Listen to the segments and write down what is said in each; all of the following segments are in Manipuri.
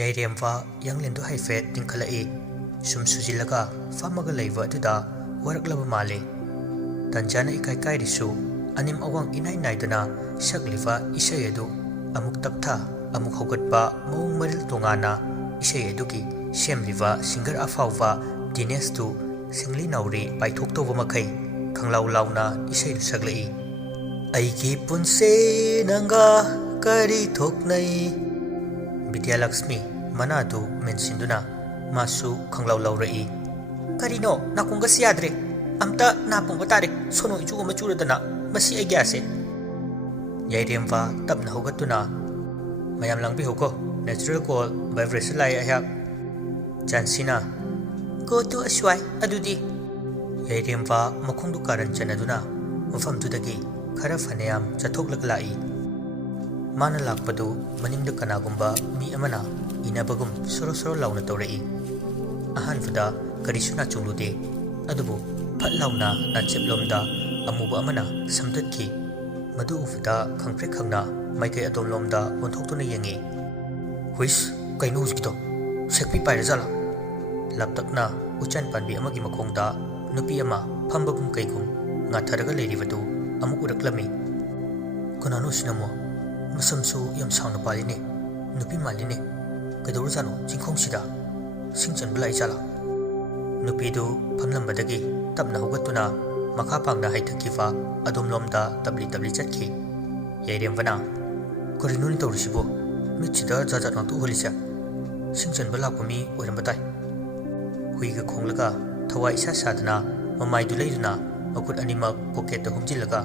Yairemva Yanglendo Haifet Tinkalai Sum Sujilaga Famaga Leva Duda Waraklava Male Tanjana Ikai Kairisu Anim Awang Inai Naidana Shagliva Isayedu Amuk Taptha Amuk Hogatpa Maung Maril Tongana Isayeduki Shemliva Singer Afauva Dines tu Singli Nauri Paitok Tova Makai Kanglau Launa Isayedu Saglai Aigi Punse Nanga Kari Thoknai Vidya Lakshmi Manadu Mensinduna Masu Kanglau Laurai Karino Nakunga Siadre Amta Napunga Tarik Sono Ijuga Machuradana Masi Agase Yairemva Tabna Hogatuna Mayam Langbi Hoko Natural Call Beverage Lai Ahak Jansina Go to Aswai Adudi Yairemva Makundu Karan Janaduna Mufam Tudagi Karafanayam Chatok Laglai Mana lakpadu maningda kanagumba mi amana inabagum soro launa tawrai ahanfada karisuna chunglude adubu phat launa nancheplomda amuba amana samdatki madu ufda khangpre khangna maikai adomlomda onthoktuna yengi huis kainu jikito sekpi pairajala laptakna uchan panbi amagi makhongda nupi ama phambagum kaikum ngatharaga leiribadu amuk uraklami kunanu sinamo Masamsu yam sauna paline nupi maline kadawra jano jingkhong sida singchan blai chala nupi du phamlambadagi tapna hogatuna makha pangna haithakifa adomlomda tabli chatki yairemvana korinun tawrisibo michida jaja nangtu holisa singchan bala kumi oirambatai huiga khonglaga thawai sa sadna mamai du leiduna makut animak pocket da humjilaga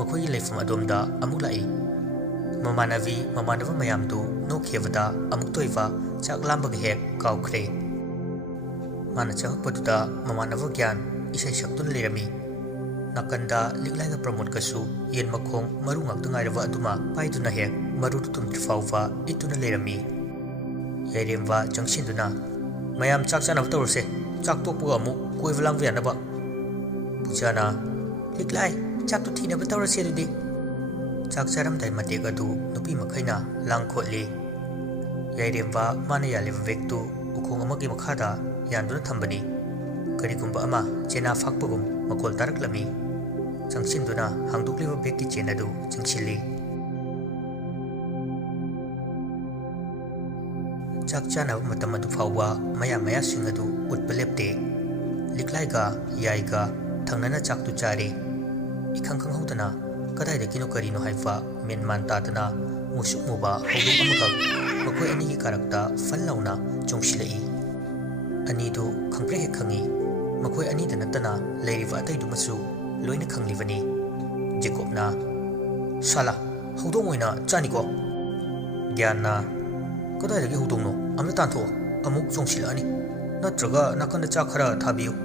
makhoi leifam adomda amuk lai Mamanavi Mamanava Mayamdu no Kevada Amuktoiva Chaklambag Hek Kaukre Mana Chakpaduda Mamanava Gyan Isai Shaktun Lerami Nakanda Liglaiga Pramod Kasu Yen Makong Marungak Tungairava Aduma Paiduna Hek Marutum Trifauva Ituna Lerami Yairemva Jangshinduna Mayam Chakchanav Torse Chaktopuga Muk Koivalang Vianaba Pujana Liglai Chaktu Tina Batorse Dudi Chakcharam Dai Mategadu Nupi Makaina Lang Khotli Yairemva Mana Yaliv Vektu Ukong Amagi Makhada Yanduna Thambani Karigumba Ama Chena Fakpagum Makol Taraklami Changshinduna Hangdukliva Bekti Chenadu Chingshili Chakchana Matamadu Fawa Maya Maya Singadu Utpalepte Liklaiga Yaiga Thangnana Chaktu Chari Ikangkang Hodana Kadai da kino karino haifa menman tadana musuk muba hodum amakak makoi ani ki karakta fallauna chongsilai ani du khangpre he khangi makoi ani da natana leiriva atai du masu loina khanglivani jekopna sala hodum oina chani ko gyanna kadai da ki hodum no amna tantho amuk chongsilani natraga nakanda cha khara thabiyu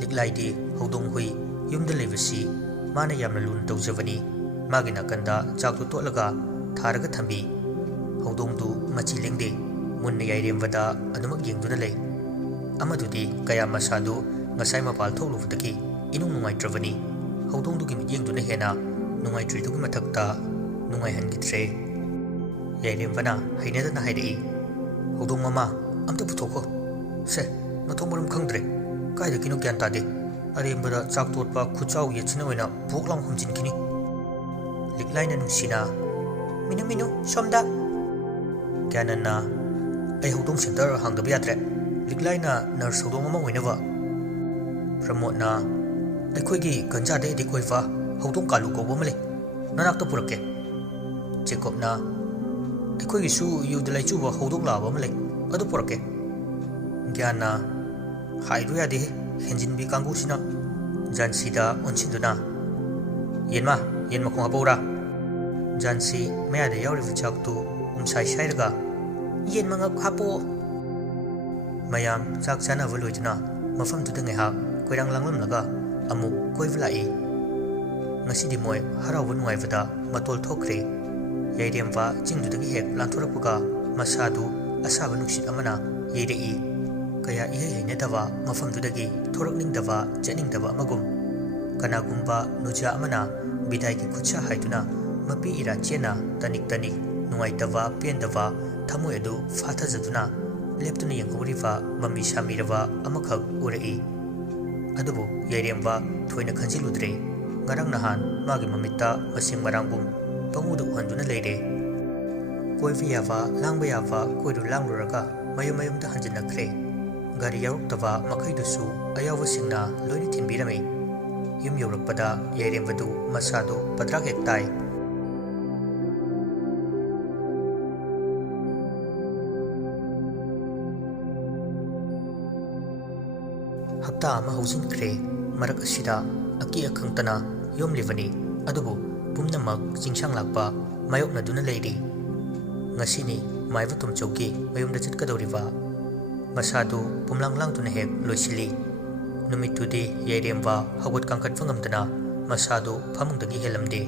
liklaidi hodum hui yumda levasi Mana yamna lun tawjavani magina kanda chaktu tolaga tharaga thambi hodong du machi lengde munna yairemvada adumak yengduna lei amadudi kaya masadu ngasai mapal tholuvdaki inung nungai travani hodong du gi yengduna hena nungai tri du mathakta nungai hangitre yairemvana hainadana haidei hodong mama amta puthoko se mathong muram khangdre kaida kinu gyan tade Arembada Chaktotpa Kuchau Yechina Wena Buklang Humjin Kini Liklaina Nusina Minu Minu Somda Ganana Ai Hodong Center Hang the Biatre Liklaina Nurse Hodong Ama Winova Pramotna Aikoigi Ganja de Dikoiva Hodong Kalu Kobomale Nanakta Purake Jacobna Aikoigi Su Yu de Laichuba Hodong Lava Male Adu Purake Gana Haiduya de Henjin bi kangu sina Jansi da onchinduna Yenma Kong Abora Jansi Maya de Yauri Vichaktu Umsai Shairaga Yenma Ngak Hapo Mayam Chakchana Valuituna Mafam Tudanga Koirang Langlam Laga Amuk Koivlai Nasidi Moy Harawan Waivada Matol Tokre Yairemva Jingdudagi Hek Lantorapuga masadu asaba nuksit amana yeirei kaya ihei heinadaba mafamdudagi thorakningdaba chatningdaba amagum kanagumba nuja amana bidai ki khutsa haiduna mapi ira chena tanik tanik nungaitaba pendaba thamoi adu fathajaduna leptuna yenguriba mami shamiraba amakhak urei adubu yairemba thoina khanjiludre ngarang nahan magi mamitta masing marangum pangudu handuna leire koivi yava langba yava koidu langluraga mayum mayumda hanjinakre gari yaruktaba makhaidusu ayawa singna loini thinbirame yum yorakpada yairemvadu masadu padrak hektai hapta ama haujinkre marak asida aki akhangtana yomlivani adubu pumnamak jingsang lakpa mayoknaduna leiri ngasini maiva tumchauki mayumda chatkadoriba masadu pumlanglangtuna hek loisili numitudi yairemba hagot kangkat fangamdana masadu phamungdagi helamde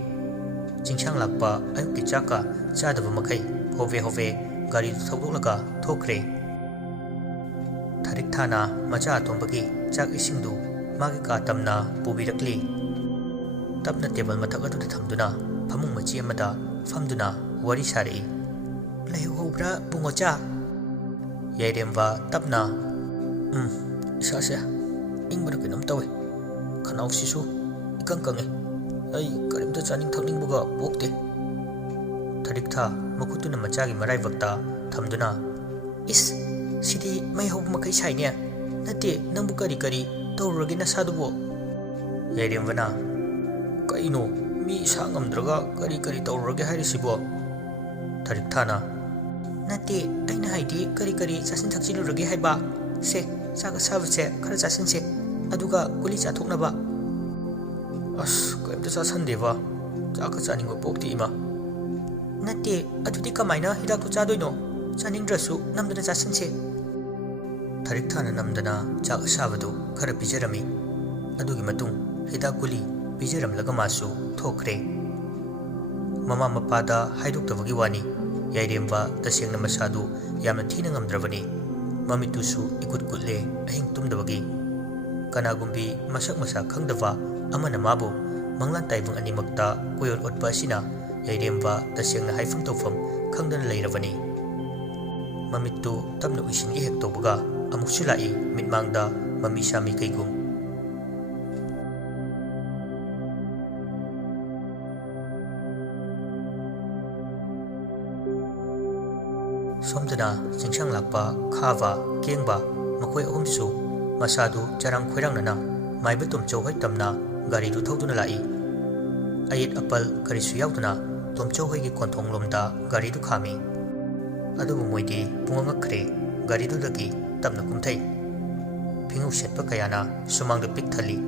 jingsang lakpa ayukki chaka chadaba makai hove hove gari thaudoklaga thokre Tarik thana macha atombagi chak isingdu magi ka tamna pubirakli tapna table mathak adu thamduna phamung machi amada famduna wari sari leihobra bungocha yairemba tapna isa ingbar kinam tawe khanau sisu ikang kange ai karimta chaning thakning buga bokte Tarik tha makutuna machagi marai vakta thamduna is Sidi may hog makai sai niya nati nang bukari kari tawragi na sadubo yairemvana kaino mi sangamdraga kari tawragi hairisibo Tarik thana nati aina haidi kari chasin thakchiluragi haiba se saga sabse khara chasin se aduga guli chathoknaba as kaimta chasandeba chaka chaningba pokti ima nati adudi kamaina hidaktu chadoino chaningdrasu namdana chasinse Tarik thana namdana chak asabadu khara pijarami adugi matung hidak guli pijaramlaga masu thokre mama mapada haiduktabagi wani yairemba tasengna masadu yamna thina ngamdrabani mamitusu ikut kutle ahing tumdabagi kanagumbi masak masa khangdaba amana mabu manglan taibung animakta koyor otpa sina yairemba tasengna haifam tawfam khangdana leirabani Mamitu tamna uisingi hek tawbaga amuksu lai mitmangda mami sami kaigum somdana jingsang lakpa khava kengba makoi ahumsu masadu charang khoirangnana maiba tumchau hoi tamna gari du thauduna lai ayit apal karisu yauduna tumchau hoi gi konthong lomda gari du khami adubu moidi pungangakre gari du dagi tamna kumthai pingu setpa kayana sumangda pik thali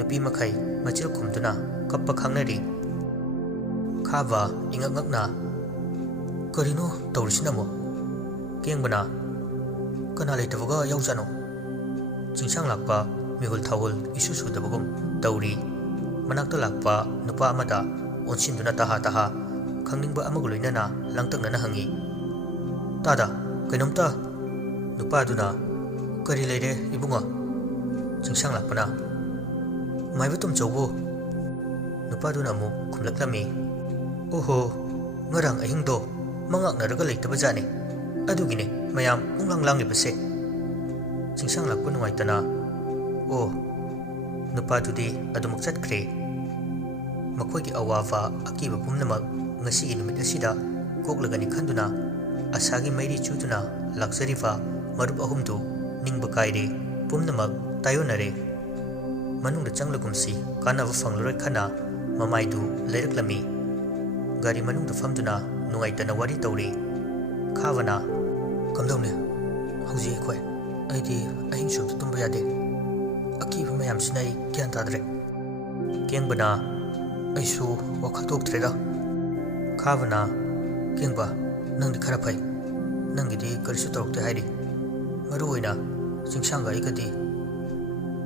nupi makai machil khumduna kappa khangnari khava ingangakna karino tawrisinamo kengbana kana leitabaga yaujano jingsang lakpa mihul thawul isu sudabagum tawri manakta lakpa nupa amada onsinduna taha khangningba amagloinana langtaknana hangi tada kainomta nupa aduna kari leire ibunga jingsang lakpana maiba tumchaubo nupa aduna mu khumlaklami oho ngarang ahingdo mangaknaraga leitaba jani adugine mayam unglanglibase jingsang lakpa nungaitana oh nupa dudi adumuk chatkre makoigi awava akiba pumnamak ngasigi numit asida koklagani khanduna asagi mairi chuduna lakzariva marup ahumdu ningba kaire pumnamak tayonare manungda changlagumsi kanava fangloroi khana mamaidu leiraklami gari manungda famduna nungaitana wari tawri khavana kamdawne hauji khoi aidi ahing sumta tumba yade akiba mayam sinai gyan tadre kengbana aisu wakhal toktreda khavana kengba nangdi khara phai nangidi karisu tawrokte hairi maru oina jingsang ga igadi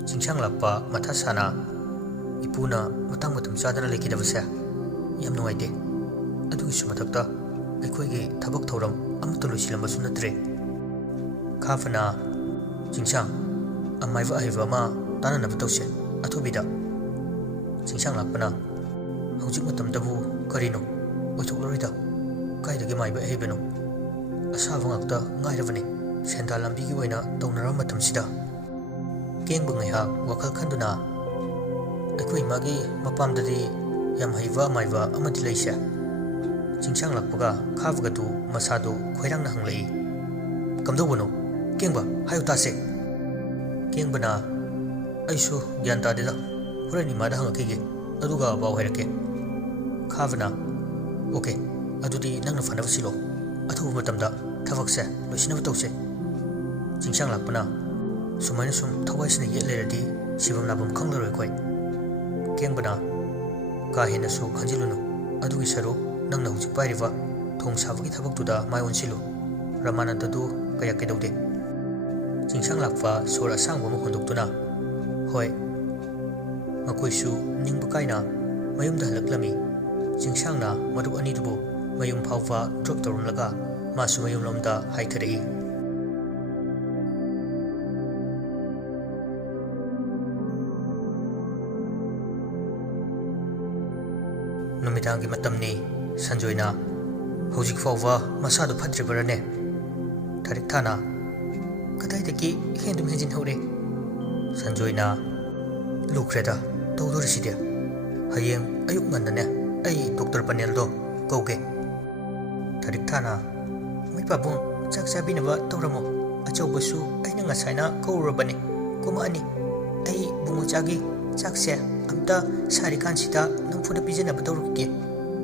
jingsang lakpa matha sana ipuna matang matam chadana lekidabase yam nuaide adugi sumathakta ꯑꯩꯈꯣꯏꯒꯤ ꯊꯕꯛ ꯊꯧꯔꯝ ꯑꯃꯠꯇ ꯂꯣꯏꯁꯤꯜꯂꯝꯕꯁꯨ ꯅꯠꯇ꯭ꯔꯦ ꯈꯥꯐꯅ ꯆꯤꯡꯁꯥꯡ ꯑꯃꯥꯏꯕ ꯑꯍꯩꯕ ꯑꯃ ꯇꯥꯟꯅꯅꯕ ꯇꯧꯁꯦ ꯑꯊꯨꯕꯤꯗ ꯆꯤꯡꯁꯥꯡ ꯂꯥꯛꯄꯅ ꯍꯧꯖꯤꯛ ꯃꯇꯝꯗꯕꯨ ꯀꯔꯤꯅꯣ ꯑꯣꯏꯊꯣꯛꯂꯔꯣꯏꯗ ꯀꯥꯏꯗꯒꯤ ꯃꯥꯏꯕ ꯑꯍꯩꯕꯅꯣ ꯑꯁꯥꯕ ꯉꯥꯛꯇ ꯉꯥꯏꯔꯕꯅꯤ ꯁꯦꯟꯗꯥꯟ ꯂꯝꯕꯤꯒꯤ ꯑꯣꯏꯅ ꯇꯧꯅꯔꯕ ꯃꯇꯝꯁꯤꯗ ꯀꯦꯡꯕ ꯉꯥꯏꯍꯥꯛ ꯋꯥꯈꯜ ꯈꯟꯗꯨꯅ ꯑꯩꯈꯣꯏ ꯏꯃꯥꯒꯤ ꯃꯄꯥꯝꯗꯗꯤ ꯌꯥꯝ ꯍꯩꯕ ꯑꯃꯥꯏꯕ ꯑꯃꯗꯤ ꯂꯩꯁꯦ ꯆꯤꯡꯁꯥꯡ ꯂꯥꯛꯄꯒ ꯈꯥꯕꯒꯗꯨ ꯃꯁꯥꯗꯨ ꯈꯣꯏꯔꯥꯡꯅ ꯍꯪꯂꯛꯏ ꯀꯝꯗꯧꯕꯅꯣ ꯀꯦꯡꯕ ꯍꯥꯏꯌꯨ ꯇꯥꯁꯦ ꯀꯦꯡꯕꯅ ꯑꯩꯁꯨ ꯒ꯭ꯌꯥꯟ ꯇꯥꯗꯦꯗ ꯍꯣꯔꯦꯟ ꯏꯃꯥꯗ ꯍꯪꯉꯛꯈꯤꯒꯦ ꯑꯗꯨꯒ ꯄꯥꯎ ꯍꯥꯏꯔꯛꯀꯦ ꯈꯥꯕꯅ ꯑꯣꯀꯦ ꯑꯗꯨꯗꯤ ꯅꯪꯅ ꯐꯅꯕ ꯁꯤꯜꯂꯣ ꯑꯊꯨꯕ ꯃꯇꯝꯗ ꯊꯕꯛꯁꯦ ꯂꯣꯏꯁꯤꯟꯅꯕ ꯇꯧꯁꯦ ꯆꯤꯡꯁꯥꯡ ꯂꯥꯛꯄꯅ ꯁꯨꯃꯥꯏꯅ ꯁꯨꯝ ꯊꯋꯥꯏꯁꯤꯅ ꯌꯦꯠ ꯂꯩꯔꯗꯤ ꯁꯤꯐꯝ ꯅꯥꯐꯝ ꯈꯪꯂꯔꯣꯏ ꯑꯩꯈꯣꯏ ꯀꯦꯡꯕꯅ ꯀꯥ ꯍꯦꯟꯅꯁꯨ ꯈꯟꯖꯤꯜꯂꯨꯅꯨ ꯑꯗꯨꯒꯤ ꯁꯔꯨꯛ ꯅꯪꯅ ꯍꯧꯖꯤꯛ ꯄꯥꯏꯔꯤꯕ ꯊꯣꯡ ꯁꯥꯕꯒꯤ ꯊꯕꯛꯇꯨꯗ ꯃꯥꯏ ꯑꯣꯟꯁꯤꯜꯂꯨ ꯔꯃꯥꯅꯟꯗꯗꯨ ꯀꯌꯥ ꯀꯩꯗꯧꯗꯦ ꯆꯤꯡꯁꯥꯡ ꯂꯥꯛꯄ ꯁꯣꯔ ꯑꯁꯥꯡꯕ ꯑꯃ ꯍꯣꯟꯗꯣꯛꯇꯨꯅ ꯍꯣꯏ ꯃꯈꯣꯏꯁꯨ ꯅꯤꯡꯕ ꯀꯥꯏꯅ ꯃꯌꯨꯝꯗ ꯍꯜꯂꯛꯂꯝꯃꯤ ꯆꯤꯡꯁꯥꯡꯅ ꯃꯔꯨꯞ ꯑꯅꯤꯗꯨꯕꯨ ꯃꯌꯨꯝ ꯐꯥꯎꯕ ꯗ꯭ꯔꯣꯞ ꯇꯧꯔꯝꯂꯒ ꯃꯥꯁꯨ ꯃꯌꯨꯝꯂꯣꯝꯗ ꯍꯥꯏꯊꯔꯛꯏ ꯅꯨꯃꯤꯗꯥꯡꯒꯤ ꯃꯇꯝꯅꯤ ꯁꯟꯖꯣꯏꯅ ꯍꯧꯖꯤꯛ ꯐꯥꯎꯕ ꯃꯁꯥꯗꯨ ꯐꯠꯇ꯭ꯔꯤꯕꯔꯅꯦ ꯊꯥꯔꯤꯛ ꯊꯥꯅ ꯀꯗꯥꯏꯗꯒꯤ ꯍꯦꯟꯗꯨꯝ ꯍꯦꯟꯖꯤꯟꯍꯧꯔꯦ ꯁꯟꯖꯣꯏꯅ ꯂꯨꯈ꯭ꯔꯦꯗ ꯇꯧꯗꯣꯔꯤꯁꯤꯗꯤ ꯍꯌꯦꯡ ꯑꯌꯨꯛ ꯉꯟꯅꯅꯦ ꯑꯩ ꯗꯣꯛꯇꯔ ꯄꯅꯦꯜꯗꯣ ꯀꯧꯒꯦ ꯊꯥꯔꯤꯛ ꯊꯥꯅ ꯃꯩ ꯄꯥꯕꯨꯡ ꯆꯥꯛ ꯆꯥꯕꯤꯅꯕ ꯇꯧꯔꯝꯃꯣ ꯑꯆꯧꯕꯁꯨ ꯑꯩꯅ ꯉꯁꯥꯏꯅ ꯀꯧꯔꯨꯔꯕꯅꯤ ꯀꯨꯝꯃꯛꯑꯅꯤ ꯑꯩ ꯕꯨꯡꯉꯣꯆꯥꯒꯤ ꯆꯥꯛꯁꯦ ꯑꯝꯇ ꯁꯥꯔꯤꯀꯥꯟꯁꯤꯗ ꯅꯝꯐꯨꯗ ꯄꯤꯖꯅꯕ ꯇꯧꯔꯛꯀꯦ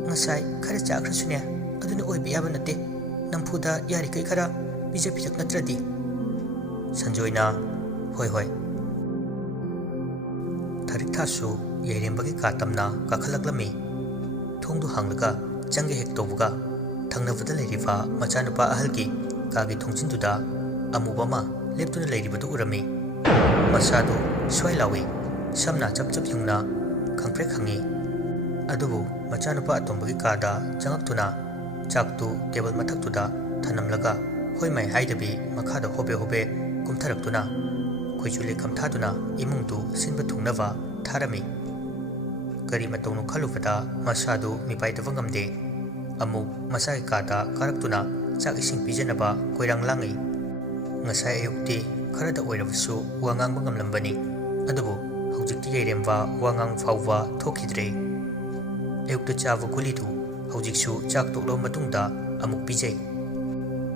ꯉꯁꯥꯏ ꯈꯔ ꯆꯥꯈ꯭ꯔꯁꯨꯅꯦ ꯑꯗꯨꯅ ꯑꯣꯏꯕ ꯌꯥꯕ ꯅꯠꯇꯦ ꯅꯝꯐꯨꯗ ꯌꯥꯔꯤꯈꯩ ꯈꯔ ꯄꯤꯖ ꯅꯠꯇ꯭ꯔꯗꯤ ꯁꯟꯖꯣꯏꯅ ꯍꯣꯏ ꯍꯣꯏ ꯊꯥꯔꯤꯛ ꯊꯥꯁꯨ ꯌꯥꯏꯔꯦꯝꯕꯒꯤ ꯀꯥ ꯇꯝꯅ ꯀꯥꯈꯠꯂꯛꯂꯝꯃꯤ ꯊꯣꯡꯗꯨ ꯍꯥꯡꯂꯒ ꯆꯪꯒꯦ ꯍꯦꯛ ꯇꯧꯕꯒ ꯊꯪꯅꯕꯗ ꯂꯩꯔꯤꯕ ꯃꯆꯥꯅꯨꯄा ꯑꯍꯜꯒꯤ ꯀꯥꯒꯤ ꯊꯣꯡꯖꯤꯟꯗꯨꯗ ꯑꯃꯨꯕ ꯑꯃ ꯂꯦꯞꯇꯨꯅ ꯂꯩꯔꯤꯕꯗꯨ ꯎꯔꯝꯃꯤ ꯃꯁꯥꯗꯨ ꯁ꯭ꯋꯥꯏ ꯂꯥꯎꯏ ꯁꯝꯅ ꯆꯞ ꯆꯞ ꯌꯨꯡꯅ ꯈꯪꯄ꯭ꯔꯦꯛ ꯈꯪꯉꯤ ꯑꯗꯨꯕꯨ ꯃꯆꯥꯅꯨꯄꯥ ꯑꯇꯣꯝꯕꯒꯤ ꯀꯥꯗ ꯆꯪꯉꯛꯇꯨꯅ ꯆꯥꯛꯇꯨ ꯇꯦꯕꯜ ꯃꯊꯛꯇꯨꯗ ꯊꯅꯝꯂꯒ ꯍꯣꯏ ꯃꯥꯏ ꯍꯥꯏꯗꯕꯤ ꯃꯈꯥꯗ ꯍꯣꯕꯦ ꯍꯣꯕꯦ ꯀꯨꯝꯊꯔꯛꯇꯨꯅ ꯈꯣꯏꯆꯨ ꯂꯩꯈꯝ ꯊꯥꯗꯨꯅ ꯏꯃꯨꯡꯗꯨ ꯁꯤꯟꯕ ꯊꯨꯡꯅꯕ ꯊꯥꯔꯝꯃꯤ ꯀꯔꯤ ꯃꯇꯧꯅꯣ ꯈꯜꯂꯨꯕꯗ ꯃꯁꯥꯗꯨ ꯃꯤꯄꯥꯏꯗꯕ ꯉꯝꯗꯦ ꯑꯃꯨꯛ ꯃꯆꯥꯒꯤ ꯀꯥꯗ ꯀꯥꯔꯛꯇꯨꯅ ꯆꯥꯛ ꯏꯁꯤꯡ ꯄꯤꯖꯅꯕ ꯀꯣꯏꯔꯥꯡ ꯂꯥꯡꯉꯤ ꯉꯁꯥꯏ ꯑꯌꯨꯛꯇꯤ ꯈꯔꯗ ꯑꯣꯏꯔꯕꯁꯨ ꯋꯥ ꯉꯥꯡꯕ ꯉꯝꯂꯝꯕꯅꯤ ꯑꯗꯨꯕꯨ ꯍꯧꯖꯤꯛꯇꯤ ꯌꯥꯏꯔꯦꯝꯕ ꯋꯥ ꯉꯥꯡ ꯐꯥꯎꯕ ꯊꯣꯛꯈꯤꯗ꯭ꯔꯦ ꯑꯌꯨꯛꯇ ꯆꯥꯕ ꯒꯨꯂꯤꯗꯨ ꯍꯧꯖꯤꯛꯁꯨ ꯆꯥꯛ ꯇꯣꯛꯂꯕ ꯃꯇꯨꯡꯗ ꯑꯃꯨꯛ ꯄꯤꯖꯩ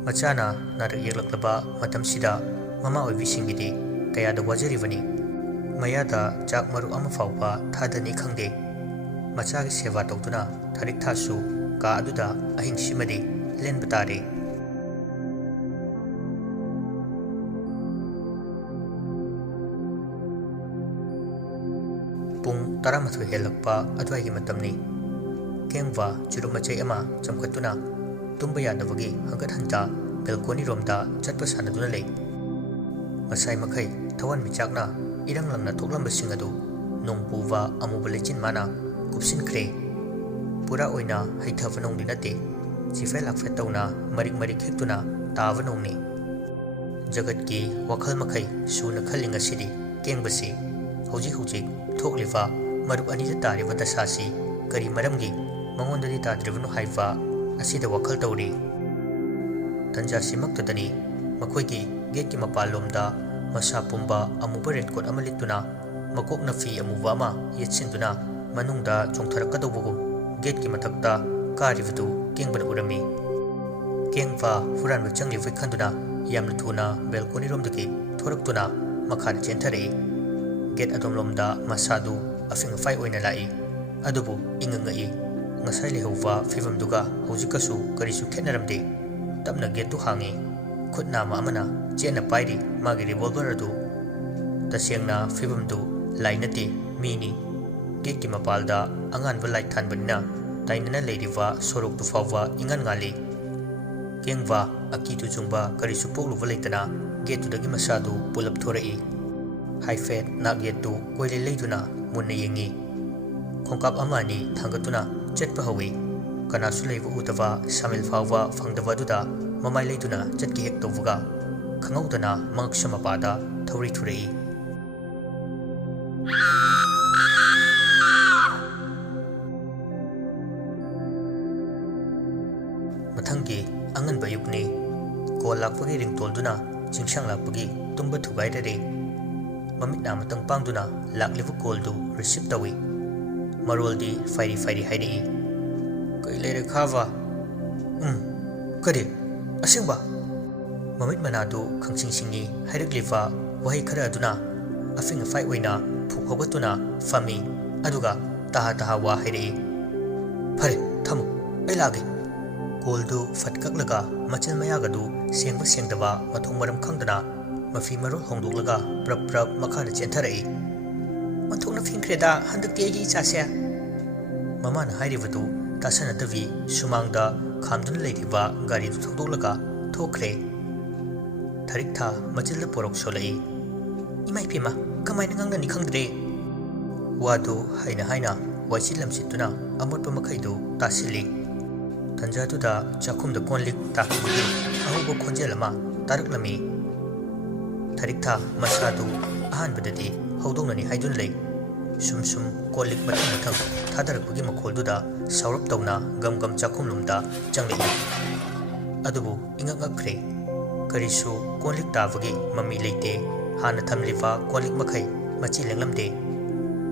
ꯃꯆꯥꯅ ꯅꯥꯔꯛ ꯌꯦꯛꯂꯛꯂꯕ ꯃꯇꯝꯁꯤꯗ ꯃꯃꯥ ꯑꯣꯏꯕꯤꯁꯤꯡꯒꯤꯗꯤ ꯀꯌꯥꯗ ꯋꯥꯖꯔꯤꯕꯅꯤ ꯃꯌꯥꯗ ꯆꯥꯛ ꯃꯔꯨ ꯑꯃ ꯐꯥꯎꯕ ꯊꯥꯗꯅꯤ ꯈꯪꯗꯦ ꯃꯆꯥꯒꯤ ꯁꯦꯕꯥ ꯇꯧꯗꯨꯅ ꯊꯥꯔꯤꯛ ꯊꯥꯁꯨ ꯀꯥ ꯑꯗꯨꯗ ꯑꯍꯤꯡꯁꯤꯃꯗꯤ ꯂꯦꯟꯕ ꯇꯥꯔꯦ ꯄꯨꯡ 12 ꯍꯦꯜꯂꯛꯄ ꯑꯗꯨꯋꯥꯏꯒꯤ ꯃꯇꯝꯅꯤ ꯀꯦꯡꯕ ꯆꯨꯔꯨꯞ ꯃꯆꯩ ꯑꯃ ꯆꯝꯈꯠꯇꯨꯅ ꯇꯨꯝꯕ ꯌꯥꯗꯕꯒꯤ ꯍꯪꯒꯠ ꯍꯟꯗꯥ ꯕꯦꯜꯀꯣꯅꯤꯔꯣꯝꯗ ꯆꯠꯄ ꯁꯥꯟꯅꯗꯨꯅ ꯂꯩ ꯉꯁꯥꯏ ꯃꯈꯩ ꯊꯋꯥꯟꯃꯤꯆꯥꯛꯅ ꯏꯔꯪ ꯂꯪꯅ ꯊꯣꯛꯂꯝꯕꯁꯤꯡ ꯑꯗꯨ ꯅꯣꯡ ꯄꯨꯕ ꯑꯃꯨꯕ ꯂꯩꯆꯤꯟ ꯃꯥꯅ ꯀꯨꯞꯁꯤꯟꯈ꯭ꯔꯦ ꯄꯨꯔꯥ ꯑꯣꯏꯅ ꯍꯩꯊꯕ ꯅꯣꯡꯗꯤ ꯅꯠꯇꯦ ꯆꯤꯐꯦꯠ ꯂꯥꯛꯐꯦꯠ ꯇꯧꯅ ꯃꯔꯤꯛ ꯃꯔꯤꯛ ꯍꯦꯛꯇꯨꯅ ꯇꯥꯕ ꯅꯣꯡꯅꯤ ꯖꯒꯠꯀꯤ ꯋꯥꯈꯜ ꯃꯈꯩ ꯁꯨꯅ ꯈꯜꯂꯤ ꯉꯁꯤꯗꯤ ꯀꯦꯡꯕꯁꯤ ꯍꯧꯖꯤꯛ ꯊꯣꯛꯂꯤꯕ ꯃꯔꯨꯞ ꯑꯅꯤꯗ ꯇꯥꯔꯤꯕ ꯗꯁꯥꯁꯤ ꯀꯔꯤ ꯃꯔꯝꯒꯤ ꯃꯉꯣꯟꯗꯗꯤ ꯇꯥꯗ꯭ꯔꯤꯕꯅꯣ ꯍꯥꯏꯕ ꯑꯁꯤꯗ ꯋꯥꯈꯜ ꯇꯧꯔꯤ ꯇꯟꯖꯥꯁꯤꯃꯛꯇꯗꯅꯤ ꯃꯈꯣꯏꯒꯤ ꯒꯦꯠꯀꯤ ꯃꯄꯥꯟꯂꯣꯝꯗ ꯃꯁꯥ ꯄꯨꯝꯕ ꯑꯃꯨꯕ ꯔꯦꯟꯀꯣꯠ ꯑꯃ ꯂꯤꯠꯇꯨꯅ ꯃꯀꯣꯛꯅ ꯐꯤ ꯑꯃꯨꯕ ꯑꯃ ꯌꯦꯠꯁꯤꯟꯗꯨꯅ ꯃꯅꯨꯡꯗ ꯆꯣꯡꯊꯔꯛꯀꯗꯧꯕꯒꯨꯝ ꯒꯦꯠꯀꯤ ꯃꯊꯛꯇ ꯀꯥꯔꯤꯕꯗꯨ ꯀꯦꯡꯕꯅ ꯎꯔꯝꯃꯤ ꯀꯦꯡꯕ ꯍꯨꯔꯥꯟꯕ ꯆꯪꯂꯤꯕꯣꯏ ꯈꯟꯗꯨꯅ ꯌꯥꯝꯅ ꯊꯨꯅ ꯕꯦꯜꯀꯣꯅꯤꯔꯣꯝꯗꯒꯤ ꯊꯣꯔꯛꯇꯨꯅ ꯃꯈꯥꯗ ꯆꯦꯟꯊꯔꯛꯏ ꯒꯦꯠ ꯑꯗꯣꯝꯂꯣꯝꯗ ꯃꯁꯥꯗꯨ ꯑꯐꯤꯡ ꯑꯐꯥꯏ ꯑꯣꯏꯅ ꯂꯥꯛꯏ ꯑꯗꯨꯕꯨ ꯏꯪꯉꯛꯏ ꯉꯁꯥꯏ ꯂꯩꯍꯧꯕ ꯐꯤꯕꯝꯗꯨꯒ ꯍꯧꯖꯤꯛꯀꯁꯨ ꯀꯔꯤꯁꯨ ꯈꯦꯠꯅꯔꯝꯗꯦ ꯇꯞꯅ ꯒꯦꯠꯇꯨ ꯍꯥꯡꯉꯤ ꯈꯨꯠ ꯅꯥꯝꯃ ꯑꯃꯅ ꯆꯦꯠꯅ ꯄꯥꯏꯔꯤ ꯃꯥꯒꯤ ꯔꯤꯚꯣꯜꯚꯔ ꯑꯗꯨ ꯇꯁꯦꯡꯅ ꯐꯤꯕꯝꯗꯨ ꯂꯥꯏ ꯅꯠꯇꯦ ꯃꯤꯅꯤ ꯒꯦꯠꯀꯤ ꯃꯄꯥꯜꯗ ꯑꯉꯥꯟꯕ ꯂꯥꯏꯠ ꯊꯥꯟꯕꯅꯤꯅ ꯇꯥꯏꯅꯅ ꯂꯩꯔꯤꯕ ꯁꯣꯔꯣꯛꯇꯨ ꯐꯥꯎꯕ ꯏꯉꯥꯟ ꯉꯥꯜꯂꯤ ꯀꯦꯡꯕ ꯑꯀꯤ ꯇꯨꯖꯨꯡꯕ ꯀꯔꯤꯁꯨ ꯄꯣꯛꯂꯨꯕ ꯂꯩꯇꯅ ꯒꯦꯠꯇꯨꯗꯒꯤ ꯃꯁꯥꯗꯨ ꯄꯨꯂꯞ ꯊꯣꯔꯛꯏ ꯍꯥꯏꯐꯦꯠ ꯅꯥꯛꯌꯦꯠꯇꯨ ꯀꯣꯏꯂꯩ ꯂꯩꯗꯨꯅ ꯃꯨꯟꯅ ꯌꯦꯡꯉꯤ ꯈꯣꯡꯀꯥꯞ ꯑꯃ ꯑꯅꯤ ꯊꯥꯡꯒꯠꯇꯨꯅ ꯆꯠꯄ ꯍꯧꯏ ꯀꯅꯥꯁꯨ ꯂꯩꯕ ꯎꯗꯕ ꯁꯥꯃꯤꯜ ꯐꯥꯎꯕ ꯐꯪꯗꯕ ꯑꯗꯨꯗ ꯃꯃꯥꯏ ꯂꯩꯗꯨꯅ ꯆꯠꯀꯦ ꯍꯦꯛ ꯇꯧꯕꯒ ꯈꯪꯍꯧꯗꯅ ꯃꯉꯛꯁꯝ ꯃꯄꯥꯗ ꯊꯧꯔꯤ ꯊꯨꯔꯛꯏ꯫ ꯃꯊꯪꯒꯤ ꯑꯉꯟꯕ ꯑꯌꯨꯛꯅꯤ꯫ ꯀꯣꯜ ꯂꯥꯛꯄꯒꯤ ꯔꯤꯡꯇꯣꯜꯗꯨꯅ ꯆꯤꯡꯁꯥꯡ ꯂꯥꯛꯄꯒꯤ ꯇꯨꯝꯕ ꯊꯨꯒꯥꯏꯔꯔꯦ꯫ ꯃꯃꯤꯠꯅ ꯑꯃꯇꯪ ꯄꯥꯡꯗꯨꯅ ꯂꯥꯛꯂꯤꯕ ꯀꯣꯜꯗꯨ ꯔꯤꯁꯤꯞ ꯇꯧꯏ꯫ ꯃꯔꯣꯜꯗꯤ ꯐꯥꯏꯔꯤ ꯐꯥꯏꯔꯤ ꯍꯥꯏꯔꯛꯏ꯫ ꯀꯩ ꯂꯩꯔꯦ ꯈꯥꯕ? ꯀꯔꯤ? ꯑꯁꯦꯡꯕ? ꯃꯃꯤꯠ ꯃꯅꯥꯗꯨ ꯈꯪꯁꯤꯡ ꯁꯤꯡꯏ ꯍꯥꯏꯔꯛꯂꯤꯕ ꯋꯥꯍꯩ ꯈꯔ ꯑꯗꯨꯅ ꯑꯐꯤꯡ ꯑꯐꯥꯏ ꯑꯣꯏꯅ ꯐꯨꯛ ꯍꯧꯒꯠꯇꯨꯅ ꯐꯝꯃꯤ ꯑꯗꯨꯒ ꯇꯍꯥ ꯇꯍꯥ ꯋꯥ ꯍꯥꯏꯔꯛꯏ꯫ ꯐꯔꯦ ꯊꯝꯃꯨ, ꯑꯩ ꯂꯥꯛꯑꯒꯦ꯫ ꯀꯣꯜꯗꯨ ꯐꯠ ꯀꯛꯂꯒ ꯃꯆꯤꯟ ꯃꯌꯥꯒꯗꯨ ꯁꯦꯡꯕ ꯁꯦꯡꯗꯕ ꯃꯊꯣꯡ ꯃꯔꯝ ꯈꯪꯗꯅ ꯃꯐꯤ ꯃꯔꯣꯜ ꯍꯣꯡꯗꯣꯛꯂꯒ ꯄ꯭ꯔꯞ ꯄ꯭ꯔꯞ ꯃꯈꯥꯗ ꯆꯦꯟꯊꯔꯛꯏ꯫ ꯑꯣꯟꯊꯣꯛꯅ ꯐꯤꯡꯈ꯭ꯔꯦꯗ ꯍꯟꯗꯛꯇꯤ ꯑꯩꯒꯤ ꯏꯆꯥꯁꯦ꯫ ꯃꯃꯥꯅ ꯍꯥꯏꯔꯤꯕꯗꯨ ꯇꯥꯁꯟꯅꯗꯕꯤ ꯁꯨꯃꯥꯡꯗ ꯈꯥꯝꯗꯨꯅ ꯂꯩꯔꯤꯕ ꯒꯥꯔꯤꯗꯨ ꯊꯧꯗꯣꯛꯂꯒ ꯊꯣꯛꯈ꯭ꯔꯦ꯫ ꯊꯥꯔꯤꯛꯊꯥ ꯃꯆꯤꯜꯗ ꯄꯣꯔꯣꯛ ꯁꯣꯜꯂꯛꯏ꯫ ꯏꯃꯥꯏꯄꯦꯝꯃ, ꯀꯃꯥꯏꯅ ꯉꯥꯡꯅꯅꯤ ꯈꯪꯗ꯭ꯔꯦ꯫ ꯋꯥꯗꯨ ꯍꯥꯏꯅ ꯍꯥꯏꯅ ꯋꯥꯏꯆꯤꯠ ꯂꯝꯆꯤꯠꯇꯨꯅ ꯑꯃꯣꯠꯄ ꯃꯈꯩꯗꯨ ꯇꯥꯁꯤꯜꯂꯤ꯫ ꯇꯟꯖꯥꯗꯨꯗ ꯆꯥꯛꯈꯨꯝꯗ ꯀꯣꯟ ꯂꯤꯛ ꯇꯥꯈꯤꯕꯒꯤ ꯑꯍꯧꯕ ꯈꯣꯟꯖꯦꯜ ꯑꯃ ꯇꯥꯔꯛꯂꯝꯃꯤ꯫ ꯊꯥꯔꯤꯛꯊꯥ ꯃꯁꯥꯗꯨ ꯑꯍꯥꯟꯕꯗꯗꯤ ꯍꯧꯗꯣꯡꯅꯅꯤ ꯍꯥꯏꯗꯨꯅ ꯂꯩ꯫ ꯁꯨꯝ ꯁꯨꯝ ꯀꯣꯜ ꯂꯤꯛ ꯃꯊꯪ ꯃꯊꯪ ꯊꯥꯗꯔꯛꯄꯒꯤ ꯃꯈꯣꯜꯗꯨꯗ ꯁꯥꯎꯔꯞ ꯇꯧꯅ ꯒꯝ ꯒꯝ ꯆꯥꯛꯈꯨꯝꯂꯣꯝꯗ ꯆꯪꯂꯛꯏ꯫ ꯑꯗꯨꯕꯨ ꯏꯉꯛ ꯉꯛꯈ꯭ꯔꯦ꯫ ꯀꯔꯤꯁꯨ ꯀꯣꯟ ꯂꯤꯛ ꯇꯥꯕꯒꯤ ꯃꯃꯤ ꯂꯩꯇꯦ꯫ ꯍꯥꯟꯅ ꯊꯝꯂꯤꯕ ꯀꯣꯟ ꯂꯤꯛ ꯃꯈꯩ ꯃꯆꯤ ꯂꯦꯡꯂꯝꯗꯦ꯫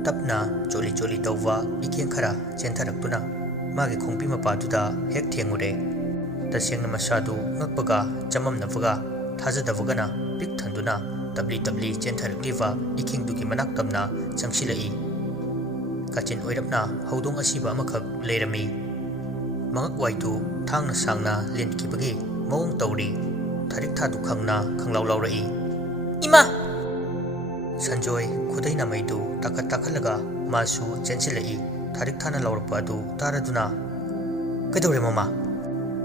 ꯇꯞꯅ ꯆꯣꯠꯂꯤ ꯆꯣꯠꯂꯤ ꯇꯧꯕ ꯏꯀꯦꯡ ꯈꯔ ꯆꯦꯟꯊꯔꯛꯇꯨꯅ ꯃꯥꯒꯤ ꯈꯣꯡꯕꯤ ꯃꯄꯥꯗꯨꯗ ꯍꯦꯛ ꯊꯦꯡꯉꯨꯔꯦ꯫ ꯇꯁꯦꯡꯅ ꯃꯁꯥꯗꯨ ꯉꯛꯄꯒ ꯆꯃꯝꯅꯕꯒ ꯊꯥꯖꯗꯕꯒꯅ ꯄꯤꯛ ꯊꯟꯗꯨꯅ ꯇꯞꯂꯤ ꯇꯞꯂꯤ ꯆꯦꯟꯊꯔꯛꯂꯤꯕ ꯏꯀꯦꯡꯗꯨꯒꯤ ꯃꯅꯥꯛ ꯇꯝꯅ ꯆꯪꯁꯤꯜꯂꯛꯏ꯫ ꯀꯥꯆꯤꯟ ꯑꯣꯏꯔꯞꯅ ꯍꯧꯗꯣꯡ ꯑꯁꯤꯕ ꯑꯃꯈꯛ ꯂꯩꯔꯝꯃꯤ꯫ ꯃꯉꯛ ꯋꯥꯏꯗꯨ ꯊꯥꯡꯅ ꯁꯥꯡꯅ ꯂꯦꯟꯈꯤꯕꯒꯤ ꯃꯑꯣꯡ ꯇꯧꯔꯤ꯫ ꯊꯥꯔꯤꯛꯊꯥꯗꯨ ꯈꯪꯅ ꯈꯪꯂꯥꯎ ꯂꯥꯎꯔꯛꯏ꯫ ꯏꯃꯥ! ꯁꯟꯖꯣꯏ ꯈꯨꯗꯩ ꯅꯥꯃꯩꯗꯨ ꯇꯥꯈꯠ ꯇꯥꯈꯠꯂꯒ ꯃꯥꯁꯨ ꯆꯦꯟꯁꯤꯜꯂꯛꯏ꯫ ꯊꯥꯔꯤꯛꯊꯥꯅ ꯂꯥꯎꯔꯛꯄ ꯑꯗꯨ ꯇꯥꯔꯗꯨꯅ ꯀꯩꯗꯧꯔꯦ ꯃꯃꯥ?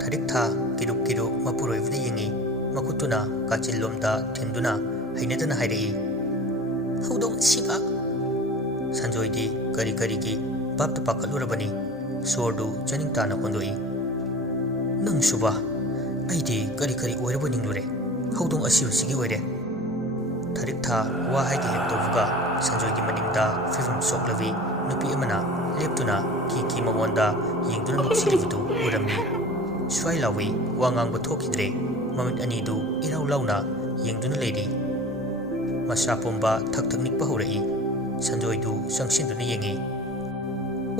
ꯊꯥꯔꯤꯛꯊꯥ ꯀꯤꯔꯨꯞ ꯀꯤꯔꯨꯞ ꯃꯄꯨꯔꯣꯏꯕꯗ ꯌꯦꯡꯉꯤ꯫ ꯃꯈꯨꯠꯇꯨꯅ ꯀꯥꯆꯤꯟꯂꯣꯝꯗ ꯊꯤꯟꯗꯨꯅ ꯍꯩꯅꯗꯅ ꯍꯥꯏꯔꯛꯏ꯫ ꯍꯧꯗꯣꯡ ꯑꯁꯤꯕ! ꯁꯟꯖꯣꯏꯗꯤ ꯀꯔꯤ ꯀꯔꯤꯒꯤ ꯚꯥꯞꯇ ꯄꯥꯈꯠꯂꯨꯔꯕꯅꯤ꯫ ꯁꯣꯔꯗꯨ ꯆꯅꯤꯡ ꯇꯥꯅ ꯍꯣꯟꯗꯣꯛꯏ꯫ ꯅꯪꯁꯨꯕ! ꯑꯩꯗꯤ ꯀꯔꯤ ꯀꯔꯤ ꯑꯣꯏꯔꯕ ꯅꯤꯡꯂꯨꯔꯦ꯫ ꯍꯧꯗꯣꯡ ꯑꯁꯤꯕꯁꯤꯒꯤ ꯑꯣꯏꯔꯦ꯫ ꯊꯥꯔꯤꯛꯊꯥ ꯋꯥ ꯍꯥꯏꯒꯦ ꯍꯦꯛ ꯇꯧꯕꯒ ꯁꯟꯖꯣꯏꯒꯤ ꯃꯅꯤꯡꯗ ꯐꯤꯚꯝ ꯁꯣꯛꯂꯕꯤ ꯅꯨꯄꯤ ꯑꯃꯅ ꯂꯦꯞꯇꯨꯅ ꯀꯤ ꯀꯤ ꯃꯉꯣꯟꯗ ꯌꯦꯡꯗꯨꯅ ꯅꯣꯛꯁꯤꯜꯂꯤꯕꯗꯨ ꯎꯔꯝꯃꯤ꯫ ꯁ꯭ꯋꯥꯏ ꯂꯥꯎꯏ ꯋꯥ ꯉꯥꯡꯕ ꯊꯣꯛꯈꯤꯗ꯭ꯔꯦ꯫ ꯃꯃꯤꯠ ꯑꯅꯤꯗꯨ ꯏꯔꯥꯎ ꯂꯥꯎꯅ ꯌꯦꯡꯗꯨꯅ ꯂꯩꯔꯤ꯫ ꯃꯁꯥ ꯄꯨꯝꯕ ꯊꯛ ꯊꯛ ꯅꯤꯛꯄ ꯍꯧꯔꯛꯏ꯫ ꯁꯟꯖꯣꯏꯗꯨ ꯆꯪꯁꯤꯟꯗꯨꯅ ꯌꯦꯡꯉꯤ꯫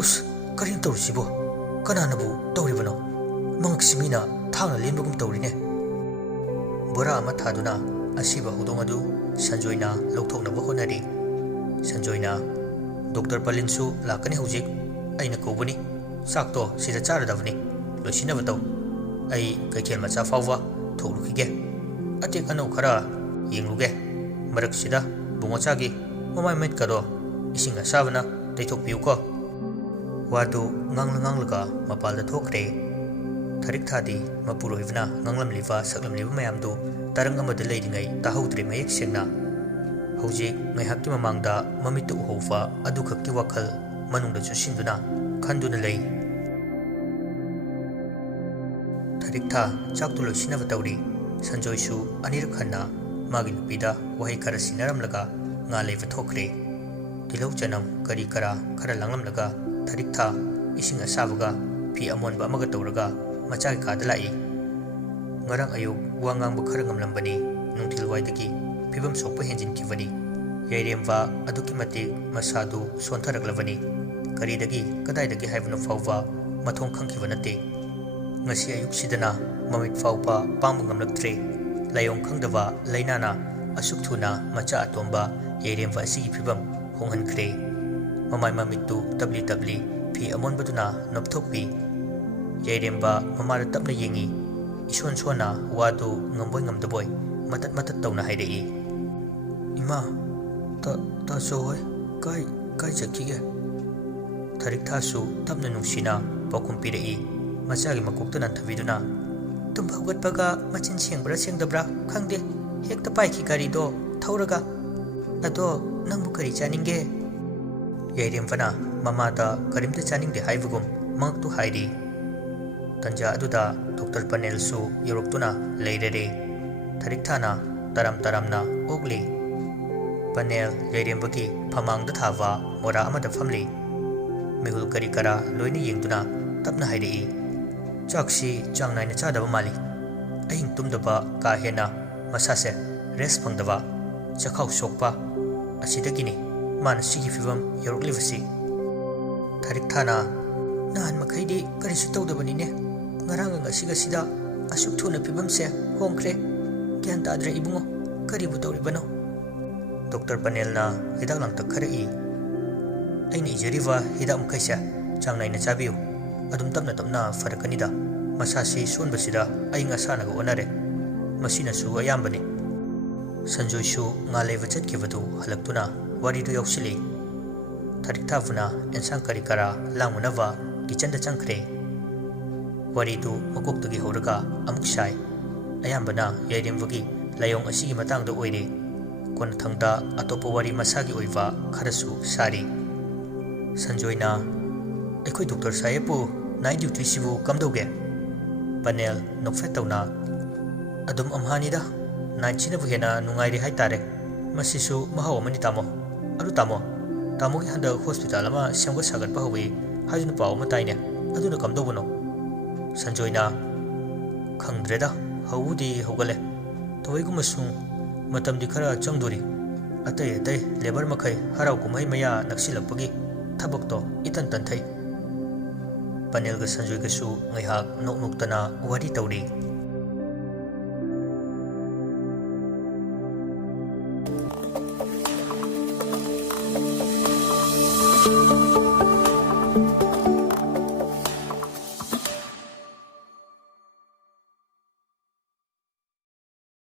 ꯎꯁ! ꯀꯔꯤꯅꯣ ꯇꯧꯔꯤꯁꯤꯕꯣ? ꯀꯅꯥꯅꯕꯨ ꯇꯧꯔꯤꯕꯅꯣ? ꯃꯉꯛꯁꯤ ꯃꯤꯅ ꯊꯥꯡꯅ ꯂꯦꯟꯕꯒꯨꯝ ꯇꯧꯔꯤꯅꯦ꯫ ꯕꯣꯔꯥ ꯑꯃ ꯊꯥꯗꯨꯅ ꯑꯁꯤꯕ ꯍꯧꯗꯣꯡ ꯑꯗꯨ ꯁꯟꯖꯣꯏꯅ ꯂꯧꯊꯣꯛꯅꯕ ꯍꯣꯠꯅꯔꯤ꯫ ꯁꯟꯖꯣꯏꯅ ꯗꯣꯛꯇꯔ ꯄꯂꯤꯟꯁꯨ ꯂꯥꯛꯀꯅꯤ ꯍꯧꯖꯤꯛ꯫ ꯑꯩꯅ ꯀꯧꯕꯅꯤ꯫ ꯆꯥꯛꯇꯣ ꯁꯤꯗ ꯆꯥꯔꯗꯕꯅꯤ꯫ ꯂꯣꯏꯁꯤꯟꯅꯕ ꯇꯧ꯫ ꯑꯩ ꯀꯩꯊꯦꯜ ꯃꯆꯥ ꯐꯥꯎꯕ ꯊꯣꯛꯂꯨꯈꯤꯒꯦ꯫ ꯑꯇꯦꯛ ꯑꯅꯧ ꯈꯔ ꯌꯦꯡꯂꯨꯒꯦ꯫ ꯃꯔꯛꯁꯤꯗ ꯕꯨꯡꯉꯣꯆꯥꯒꯤ ꯃꯃꯥꯏ ꯃꯃꯤꯠꯀꯗꯣ ꯏꯁꯤꯡ ꯑꯁꯥꯕꯅ ꯇꯩꯊꯣꯛꯄꯤꯌꯨꯀꯣ꯫ ꯋꯥꯗꯨ ꯉꯥꯡꯂ ꯉꯥꯡꯂꯒ ꯃꯄꯥꯜꯗ ꯊꯣꯛꯈ꯭ꯔꯦ꯫ ꯊꯥꯔꯤꯛꯊꯥꯗꯤ ꯃꯄꯨꯔꯣꯏꯕꯅ ꯉꯥꯡꯂꯝꯂꯤꯕ ꯁꯛꯂꯝꯂꯤꯕ ꯃꯌꯥꯝꯗꯨ ꯇꯔꯪ ꯑꯃꯗ ꯂꯩꯔꯤꯉꯩ ꯇꯥꯍꯧꯗ꯭ꯔꯦ ꯃꯌꯦꯛ ꯁꯦꯡꯅ꯫ ꯍꯧꯖꯤꯛ ꯉꯥꯏꯍꯥꯛꯀꯤ ꯃꯃꯥꯡꯗ ꯃꯃꯤꯠꯇ ꯎꯍꯧꯕ ꯑꯗꯨꯈꯛꯀꯤ ꯋꯥꯈꯜ ꯃꯅꯨꯡꯗ ꯆꯨꯁꯤꯟꯗꯨꯅ ꯈꯟꯗꯨꯅ ꯂꯩ꯫ ꯊꯥꯔꯤꯛꯊꯥ ꯆꯥꯛꯇꯨ ꯂꯣꯏꯁꯤꯟꯅꯕ ꯇꯧꯔꯤ꯫ ꯁꯟꯖꯣꯏꯁꯨ ꯑꯅꯤꯔꯛ ꯍꯟꯅ ꯃꯥꯒꯤ ꯅꯨꯄꯤꯗ ꯋꯥꯍꯩ ꯈꯔ ꯁꯤꯟꯅꯔꯝꯂꯒ ꯉꯥ ꯂꯩꯕ ꯊꯣꯛꯈ꯭ꯔꯦ꯫ ꯇꯤꯜꯍꯧ ꯆꯅꯝ ꯀꯔꯤ ꯀꯔꯥ ꯈꯔ ꯂꯥꯡꯂꯝꯂꯒ ꯊꯥꯔꯤꯛꯊꯥ ꯏꯁꯤꯡ ꯑꯁꯥꯕꯒ ꯐꯤ ꯑꯃꯣꯟꯕ ꯑꯃꯒ ꯇꯧꯔꯒ ꯃꯆꯥꯒꯤ ꯀꯥꯗ ꯂꯥꯛꯏ꯫ ꯉꯔꯥꯡ ꯑꯌꯨꯛ ꯋꯥ ꯉꯥꯡꯕ ꯈꯔ ꯉꯝꯂꯝꯕꯅꯤ꯫ ꯅꯨꯡꯊꯤꯜꯋꯥꯏꯗꯒꯤ ꯐꯤꯚꯝ ꯁꯣꯛꯄ ꯍꯦꯟꯖꯤꯟꯈꯤꯕꯅꯤ꯫ ꯌꯥꯏꯔꯦꯝꯕ ꯑꯗꯨꯛꯀꯤ ꯃꯇꯤꯛ ꯃꯁꯥꯗꯨ ꯁꯣꯟꯊꯔꯛꯂꯕꯅꯤ꯫ ꯀꯔꯤꯗꯒꯤ ꯀꯗꯥꯏꯗꯒꯤ ꯍꯥꯏꯕꯅꯣ ꯐꯥꯎꯕ ꯃꯊꯣꯡ ꯈꯪꯈꯤꯕ ꯅꯠꯇꯦ꯫ ꯉꯁꯤ ꯑꯌꯨꯛꯁꯤꯗꯅ ꯃꯃꯤꯠ ꯐꯥꯎꯕ ꯄꯥꯡꯕ ꯉꯝꯂꯛꯇ꯭ꯔꯦ꯫ ꯂꯥꯏꯑꯣꯡ ꯈꯪꯗꯕ ꯂꯥꯏꯅꯥꯅ ꯑꯁꯨꯛ ꯊꯨꯅ ꯃꯆꯥ ꯑꯇꯣꯝꯕ ꯌꯥꯏꯔꯦꯝꯕ ꯑꯁꯤꯒꯤ ꯐꯤꯚꯝ ꯍꯣꯡꯍꯟꯈ꯭ꯔꯦ꯫ ꯃꯃꯥꯏ ꯃꯃꯤꯠꯇꯨ ꯇꯞꯂꯤ ꯇꯞꯂꯤ ꯐꯤ ꯑꯃꯣꯟꯕꯗꯨꯅ ꯅꯞꯊꯣꯛꯄꯤ꯫ ꯌꯥꯏꯔꯦꯝꯕ ꯃꯃꯥꯗ ꯇꯞꯅ ꯌꯦꯡꯉꯤ꯫ ꯏꯁꯣꯟ ꯁꯣꯟꯅ ꯋꯥꯗꯨ ꯉꯝꯕꯣꯏ ꯉꯝꯗꯕꯣꯏ ꯃꯇꯠ ꯃꯇꯠ ꯇꯧꯅ ꯍꯥꯏꯔꯛꯏ꯫ ꯏꯃꯥ, ꯇꯥꯆꯧ ꯍꯣꯏ ꯀꯥꯏ ꯆꯠꯈꯤꯒꯦ? ꯊꯥꯔꯤꯛꯊꯥꯁꯨ ꯇꯞꯅ ꯅꯨꯡꯁꯤꯅ ꯄꯥꯎꯈꯨꯝ ꯄꯤꯔꯛꯏ꯫ ꯃꯆꯥꯒꯤ ꯃꯀꯣꯛꯇ ꯅꯟꯊꯕꯤꯗꯨꯅ ꯇꯨꯝꯕ ꯍꯧꯒꯠꯄꯒ ꯃꯆꯤꯟ ꯁꯦꯡꯕ꯭ꯔꯥ ꯁꯦꯡꯗꯕ꯭ꯔꯥ ꯈꯪꯗꯦ ꯍꯦꯛꯇ ꯄꯥꯏꯈꯤ ꯒꯥꯔꯤꯗꯣ ꯊꯧꯔꯒ꯫ ꯑꯗꯣ ꯅꯪꯕꯨ ꯀꯔꯤ ꯆꯥꯅꯤꯡꯒꯦ? ꯌꯥꯏꯔꯦꯝꯕꯅ ꯃꯃꯥꯗ ꯀꯔꯤꯝꯇ ꯆꯥꯅꯤꯡꯗꯦ ꯍꯥꯏꯕꯒꯨꯝ ꯃꯉꯛꯇꯨ ꯍꯥꯏꯔꯤ꯫ ꯇꯟꯖꯥ ꯑꯗꯨꯗ ꯗꯣꯛꯇꯔ ꯄꯅꯦꯜꯁꯨ ꯌꯧꯔꯛꯇꯨꯅ ꯂꯩꯔꯦ꯫ ꯊꯥꯔꯤꯛ ꯊꯥꯅ ꯇꯔꯥꯝ ꯇꯔꯥꯝꯅ ꯑꯣꯛꯂꯤ꯫ ꯄꯅꯦꯜ ꯌꯥꯏꯔꯦꯝꯕꯒꯤ ꯐꯃꯥꯡꯗ ꯊꯥꯕ ꯃꯣꯔꯥ ꯑꯃꯗ ꯐꯝꯂꯤ꯫ ꯃꯤꯍꯨꯜ ꯀꯔꯤ ꯀꯔꯥ ꯂꯣꯏꯅ ꯌꯦꯡꯗꯨꯅ ꯇꯞꯅ ꯍꯥꯏꯔꯛꯏ, ꯆꯥꯛꯁꯤ ꯆꯥꯡ ꯅꯥꯏꯅ ꯆꯥꯗꯕ ꯃꯥꯜꯂꯤ꯫ ꯑꯍꯤꯡ ꯇꯨꯝꯗꯕ ꯀꯥ ꯍꯦꯟꯅ ꯃꯁꯥꯁꯦ ꯔꯦꯁ ꯐꯪꯗꯕ, ꯆꯈꯥꯎ ꯁꯣꯛꯄ ꯑꯁꯤꯗꯒꯤꯅꯤ ꯃꯥꯅ ꯁꯤꯒꯤ ꯐꯤꯚꯝ ꯌꯧꯔꯛꯂꯤꯕꯁꯤ꯫ ꯊꯥꯔꯤꯛ ꯊꯥꯅ ꯅꯍꯥꯟ ꯃꯈꯩꯗꯤ ꯀꯔꯤꯁꯨ ꯇꯧꯗꯕꯅꯤꯅꯦ, ꯉꯔꯥꯡꯒ ꯉꯁꯤꯒꯁꯤꯗ ꯑꯁꯨꯛ ꯊꯨꯅ ꯐꯤꯚꯝꯁꯦ ꯍꯣꯡꯈ꯭ꯔꯦ꯫ ꯒ꯭ꯌꯥꯟ ꯇꯥꯗ꯭ꯔꯦ ꯏꯕꯨꯡꯉꯣ, ꯀꯔꯤꯕꯨ ꯇꯧꯔꯤꯕꯅꯣ? ꯗꯣꯛꯇꯔ ꯄꯅꯦꯜꯅ ꯍꯤꯗꯥꯛ ꯂꯥꯡꯊꯛ ꯈꯔ ꯏ꯫ ꯑꯩꯅ ꯏꯖꯔꯤꯕ ꯍꯤꯗꯥꯛ ꯃꯈꯩꯁꯦ ꯆꯥꯡ ꯅꯥꯏꯅ ꯆꯥꯕꯤꯌꯨ, ꯑꯗꯨꯝ ꯇꯞꯅ ꯇꯞꯅ ꯐꯔꯛꯀꯅꯤꯗ꯫ ꯃꯁꯥꯁꯤ ꯁꯣꯟꯕꯁꯤꯗ ꯑꯏꯪ ꯑꯁꯥꯅꯒ ꯑꯣꯟꯅꯔꯦ, ꯃꯁꯤꯅꯁꯨ ꯑꯌꯥꯝꯕꯅꯤ꯫ ꯁꯟꯖꯣꯏꯁꯨ ꯉꯥꯜꯂꯩꯕ ꯆꯠꯈꯤꯕꯗꯨ ꯍꯜꯂꯛꯇꯨꯅ ꯋꯥꯔꯤꯗꯨ ꯌꯥꯎꯁꯤꯜꯂꯤ꯫ ꯊꯥꯔꯤꯛ ꯊꯥꯕꯨꯅ ꯑꯦꯟꯁꯥꯡ ꯀꯔꯤ ꯀꯔꯥ ꯂꯥꯡꯉꯨꯅꯕ ꯀꯤꯆꯟꯗ ꯆꯪꯈ꯭ꯔꯦ꯫ ꯋꯥꯔꯤꯗꯨ ꯃꯀꯣꯛꯇꯒꯤ ꯍꯧꯔꯒ ꯑꯃꯨꯛ ꯁꯥꯏ꯫ ꯑꯌꯥꯝꯕꯅ ꯌꯥꯏꯔꯦꯝꯕꯒꯤ ꯂꯥꯏꯑꯣꯡ ꯑꯁꯤꯒꯤ ꯃꯇꯥꯡꯗ ꯑꯣꯏꯔꯦ꯫ ꯀꯣꯟꯅꯊꯪꯗ ꯑꯇꯣꯞꯄ ꯋꯥꯔꯤ ꯃꯁꯥꯒꯤ ꯑꯣꯏꯕ ꯈꯔꯁꯨ ꯁꯥꯔꯤ꯫ ꯁꯟꯖꯣꯏꯅ, ꯑꯩꯈꯣꯏ ꯗꯣꯛꯇꯔ ꯁꯥꯍꯦꯕꯄꯨ ꯅꯥꯏꯠ ꯗ꯭ꯌꯨꯇꯤꯁꯤꯕꯨ ꯀꯝꯗꯧꯒꯦ? ꯄꯅꯦꯜ ꯅꯣꯛꯐꯦꯠ ꯇꯧꯅ, ꯑꯗꯨꯝ ꯑꯝꯍꯥꯅꯤꯗ, ꯅꯥꯏꯠꯁꯤꯅꯕꯨ ꯍꯦꯟꯅ ꯅꯨꯡꯉꯥꯏꯔꯦ ꯍꯥꯏꯇꯥꯔꯦ꯫ ꯃꯁꯤꯁꯨ ꯃꯍꯥꯎ ꯑꯃꯅꯤ ꯇꯥꯃꯣ꯫ ꯑꯗꯨ ꯇꯥꯃꯣꯒꯤ ꯍꯟꯗꯛ ꯍꯣꯁꯄꯤꯇꯥꯜ ꯑꯃ ꯁꯦꯝꯒꯠ ꯁꯥꯒꯠꯄ ꯍꯧꯏ ꯍꯥꯏꯗꯨꯅ ꯄꯥꯎ ꯑꯃ ꯇꯥꯏꯅꯦ, ꯑꯗꯨꯅ ꯀꯝꯗꯧꯕꯅꯣ? ꯁꯟꯖꯣꯏꯅ, ꯈꯪꯗ꯭ꯔꯦꯗ, ꯍꯧꯕꯨꯗꯤ ꯍꯧꯒꯠꯂꯦ, ꯇꯧꯏꯒꯨꯝꯕꯁꯨꯡ ꯃꯇꯝꯗꯤ ꯈꯔ ꯆꯪꯗꯣꯔꯤ꯫ ꯑꯇꯩ ꯂꯦꯕꯔ ꯃꯈꯩ ꯍꯔꯥꯎ ꯀꯨꯝꯍꯩ ꯃꯌꯥ ꯅꯛꯁꯤꯜꯂꯛꯄꯒꯤ ꯊꯕꯛꯇꯣ ꯏꯇꯟ ꯇꯟꯊꯩ꯫ ꯄꯅꯦꯜꯒ ꯁꯟꯖꯣꯏꯒꯁꯨ ꯉꯥꯏꯍꯥꯛ ꯅꯣꯛ ꯅꯣꯛꯇꯅ ꯋꯥꯔꯤ ꯇꯧꯔꯤ꯫